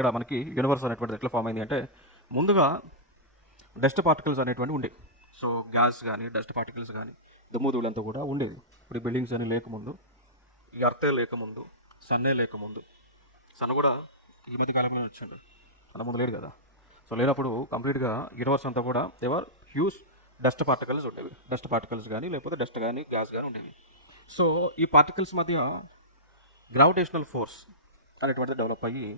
ఇక్కడ మనకి యూనివర్స్ అనేటువంటిది ఎట్లా ఫామ్ అయింది అంటే ముందుగా డస్ట్ పార్టికల్స్ అనేటువంటి ఉండేవి. సో గ్యాస్ కానీ డస్ట్ పార్టికల్స్ కానీ దుమ్ముధూళంతా కూడా ఉండేది. ఇప్పుడు ఈ బిల్డింగ్స్ అని లేకముందు, ఈ అర్తే లేకముందు, సన్నే లేకముందు, సన్ కూడా ఈ మధ్య కాలంలో వచ్చిండు, అలా ముందు లేడు కదా. సో లేనప్పుడు కంప్లీట్గా యూనివర్స్ అంతా కూడా దేవర్ హ్యూజ్ డస్ట్ పార్టికల్స్ ఉండేవి. డస్ట్ పార్టికల్స్ కానీ లేకపోతే డస్ట్ కానీ గ్యాస్ కానీ ఉండేవి. సో ఈ పార్టికల్స్ మధ్య గ్రావిటేషనల్ ఫోర్స్ అనేటువంటిది డెవలప్ అయ్యి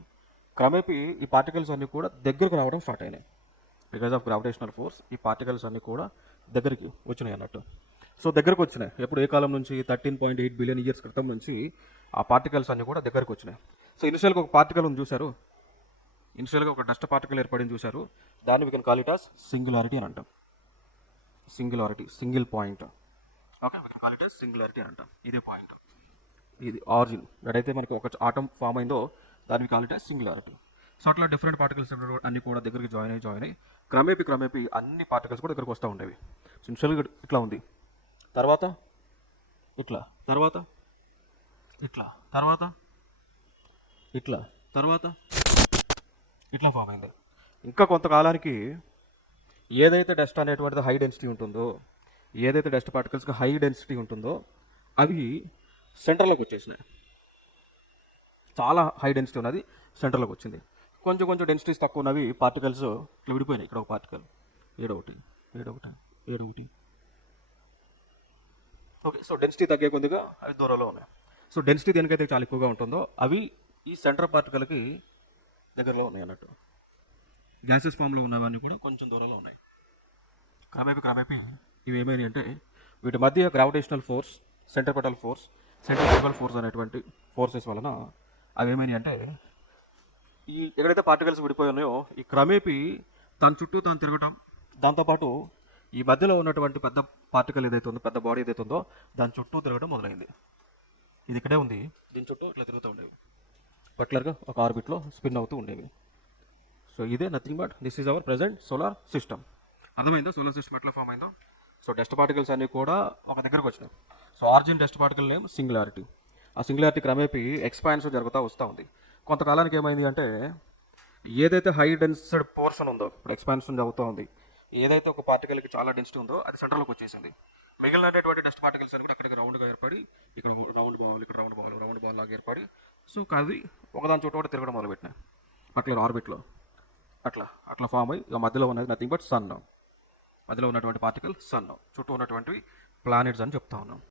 క్రమేపీ ఈ పార్టికల్స్ అన్నీ కూడా దగ్గరకు రావడం స్టార్ట్ అయినాయి. బికాజ్ ఆఫ్ గ్రావిటేషనల్ ఫోర్స్ ఈ పార్టికల్స్ అన్నీ కూడా దగ్గరికి వచ్చినాయి అన్నట్టు. సో దగ్గరకు వచ్చినాయి ఎప్పుడు, ఏ కాలం నుంచి 13.8 బిలియన్ ఇయర్స్ క్రితం నుంచి ఆ పార్టికల్స్ అన్నీ కూడా దగ్గరకు వచ్చినాయి. సో ఇనిషియల్గా ఒక పార్టికల్ ఉంది చూశారు, ఇనిషియల్గా ఒక డస్ట్ పార్టికల్ ఏర్పడింది చూశారు, దాన్ని we can call it as singularity అని అంటాం. Singularity, single point. Okay, we can call it as singularity అని అంటాం. ఇదే పాయింట్, ఇది ఆరిజిన్. ఎక్కడైతే మనకి ఒక ఆటం ఫామ్ అయిందో దాన్ని call it as singularity. So అట్లా డిఫరెంట్ పార్టికల్స్ అన్నీ కూడా దగ్గరికి జాయిన్ అయ్యి క్రమేపీ అన్ని పార్టికల్స్ కూడా దగ్గరకు వస్తూ ఉండేవి. సో ఇనిషియల్గా ఇట్లా ఉంది, తర్వాత ఇట్లా, తర్వాత ఇట్లా, తర్వాత ఇట్లా, తర్వాత ఇట్లా ఫామ్ అయింది. ఇంకా కొంతకాలానికి ఏదైతే డస్ట్ అనేటువంటిది హై డెన్సిటీ ఉంటుందో, ఏదైతే డస్ట్ పార్టికల్స్కి హై డెన్సిటీ ఉంటుందో అవి సెంటర్లోకి వచ్చేసినాయి. చాలా హై డెన్సిటీ ఉన్నది సెంటర్లోకి వచ్చింది. కొంచెం డెన్సిటీస్ తక్కువ ఉన్నవి పార్టికల్స్ ఇట్లా విడిపోయినాయి. ఇక్కడ ఒక పార్టికల్, ఏడొకటి. ఓకే, సో డెన్సిటీ తగ్గే కొద్దిగా అవి దూరంలో ఉన్నాయి. సో డెన్సిటీ దేనికైతే చాలా ఎక్కువగా ఉంటుందో అవి ఈ సెంటర్ పార్టికల్కి దగ్గరలో ఉన్నాయి అన్నట్టు. గ్యాసెస్ ఫామ్లో ఉన్నవన్నీ కూడా కొంచెం దూరంలో ఉన్నాయి. క్రమేపీ ఇవి ఏమైనాయి అంటే వీటి మధ్య గ్రావిటేషనల్ ఫోర్స్, సెంట్రిపెటల్ ఫోర్స్ అనేటువంటి ఫోర్సెస్ వలన అవి ఏమైనాయి అంటే ఈ ఎక్కడైతే పార్టికల్స్ విడిపోయి ఉన్నాయో ఈ క్రమేపీ తన చుట్టూ తాను తిరగటం, దాంతోపాటు ఈ మధ్యలో ఉన్నటువంటి పెద్ద పార్టికల్ ఏదైతే ఉందో, పెద్ద బాడీ ఏదైతే ఉందో దాని చుట్టూ తిరగడం మొదలైంది. ఇది ఇక్కడే ఉంది, దీని చుట్టూ ఇట్లా తిరుగుతూ ఉండేవి, పర్టికులర్గా ఒక ఆర్బిట్లో స్పిన్ అవుతూ ఉండేవి. సో ఇదే nothing but this is our present solar system. అర్థమైందో సోలార్ సిస్టమ్ ఎట్లా ఫామ్ అయిందో? సో డస్ట్ పార్టికల్స్ అన్నీ కూడా ఒక దగ్గరకు వచ్చినాయి. So origin dust particle name singularity. ఆ సింగులారిటీ క్రమేపీ ఎక్స్పాన్షన్ జరుగుతూ వస్తూ ఉంది. కొంతకాలానికి ఏమైంది అంటే ఏదైతే హై డెన్సిటీ పోర్షన్ ఉందో, ఇప్పుడు ఎక్స్పాన్షన్ జరుగుతూ ఉంది, ఏదైతే ఒక పార్టికల్కి చాలా డెన్సిటీ ఉందో అది సెంటర్లోకి వచ్చేసింది. మిగిలినటువంటి డస్ట్ పార్టికల్స్ అని కూడా అక్కడికి రౌండ్గా ఏర్పడి, ఇక్కడ రౌండ్ బాల్ లాగా ఏర్పడి, సో అవి ఒకదాని చుట్టూ కూడా తిరగడం మొదలుపెట్టినాయి పర్టికులర్ ఆర్బిట్లో. అట్లా ఫామ్ అయ్యి ఇక మధ్యలో ఉన్నది నథింగ్ బట్ సన్. మధ్యలో ఉన్నటువంటి పార్టికల్ సన్, చుట్టూ ఉన్నటువంటివి ప్లానెట్స్ అని చెప్తా ఉన్నాం.